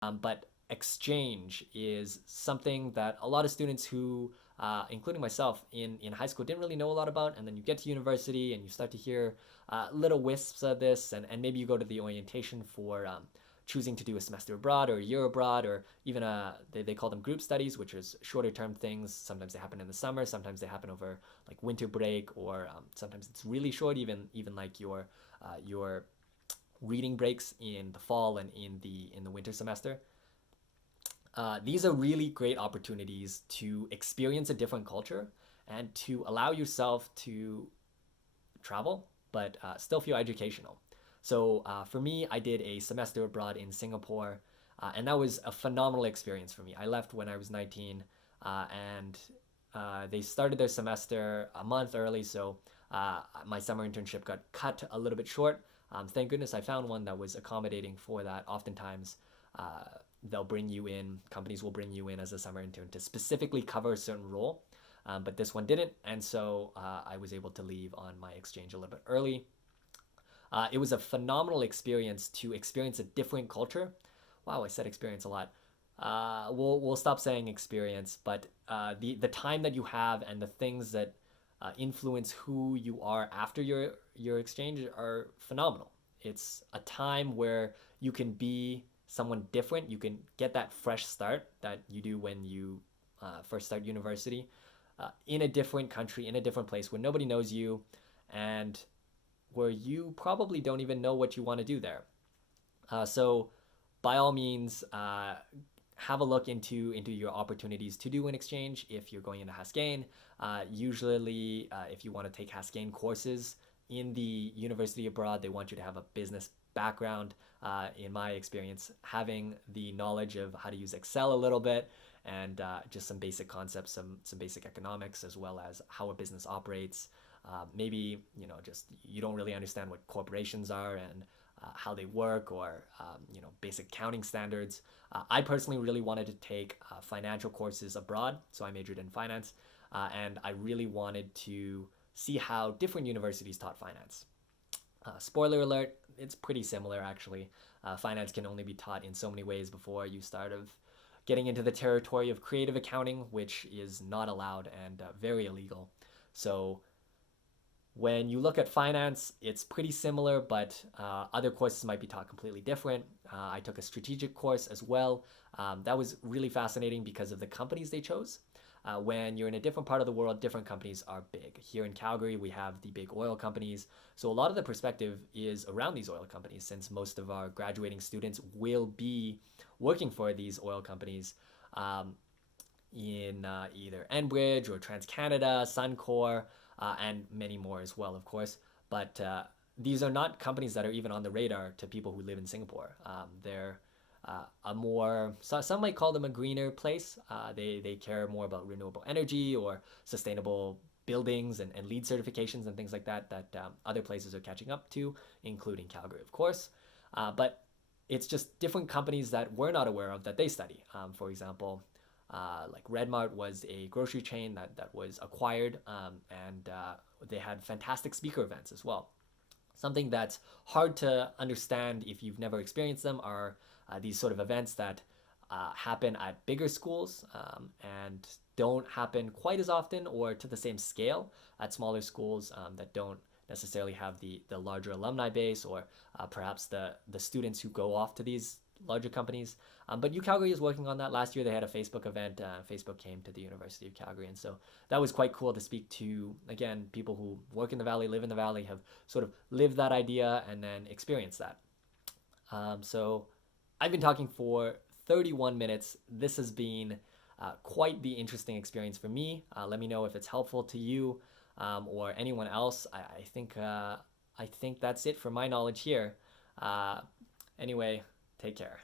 But exchange is something that a lot of students who, including myself, in high school didn't really know a lot about. And then you get to university and you start to hear little wisps of this, and maybe you go to the orientation for choosing to do a semester abroad or a year abroad, or even they call them group studies, which is shorter term things. Sometimes they happen in the summer, sometimes they happen over like winter break, or sometimes it's really short, even like your reading breaks in the fall and in the winter semester. These are really great opportunities to experience a different culture and to allow yourself to travel, but still feel educational. So for me, I did a semester abroad in Singapore, and that was a phenomenal experience for me. I left when I was 19, and they started their semester a month early, so my summer internship got cut a little bit short. Thank goodness I found one that was accommodating for that. Oftentimes, they'll bring you in, companies will bring you in as a summer intern to specifically cover a certain role. But this one didn't, and so I was able to leave on my exchange a little bit early. It was a phenomenal experience to experience a different culture. Wow, I said experience a lot. We'll stop saying experience, but the time that you have and the things that influence who you are after your exchange are phenomenal. It's a time where you can be someone different. You can get that fresh start that you do when you first start university, in a different country, in a different place where nobody knows you, and where you probably don't even know what you want to do there. So, by all means, have a look into your opportunities to do an exchange if you're going into Haskayne. Usually, if you want to take Haskayne courses in the university abroad, they want you to have a business background. In my experience, having the knowledge of how to use Excel a little bit, and just some basic concepts, some basic economics, as well as how a business operates. Maybe just you don't really understand what corporations are and how they work, or basic accounting standards. I personally really wanted to take financial courses abroad, so I majored in finance, and I really wanted to see how different universities taught finance. Spoiler alert, it's pretty similar actually. Finance can only be taught in so many ways before you start of getting into the territory of creative accounting, which is not allowed and very illegal. So when you look at finance, it's pretty similar, but other courses might be taught completely different. I took a strategic course as well. That was really fascinating because of the companies they chose. When you're in a different part of the world, different companies are big. Here in Calgary, we have the big oil companies. So a lot of the perspective is around these oil companies, since most of our graduating students will be working for these oil companies, in either Enbridge or TransCanada, Suncor, and many more as well, of course. But these are not companies that are even on the radar to people who live in Singapore. They're a more, some might call them a greener place. They care more about renewable energy or sustainable buildings and LEED certifications and things like that other places are catching up to, including Calgary, of course. But it's just different companies that we're not aware of that they study. For example, like Redmart was a grocery chain that was acquired, and they had fantastic speaker events as well. Something that's hard to understand if you've never experienced them are these sort of events that happen at bigger schools, and don't happen quite as often or to the same scale at smaller schools that don't necessarily have the larger alumni base, or perhaps the students who go off to these larger companies. But UCalgary is working on that. Last year they had a Facebook event. Facebook came to the University of Calgary, and so that was quite cool to speak to, again, people who work in the valley, live in the valley, have sort of lived that idea and then experienced that. So I've been talking for 31 minutes. This has been quite the interesting experience for me. Let me know if it's helpful to you, or anyone else. I think that's it for my knowledge here. Anyway, take care.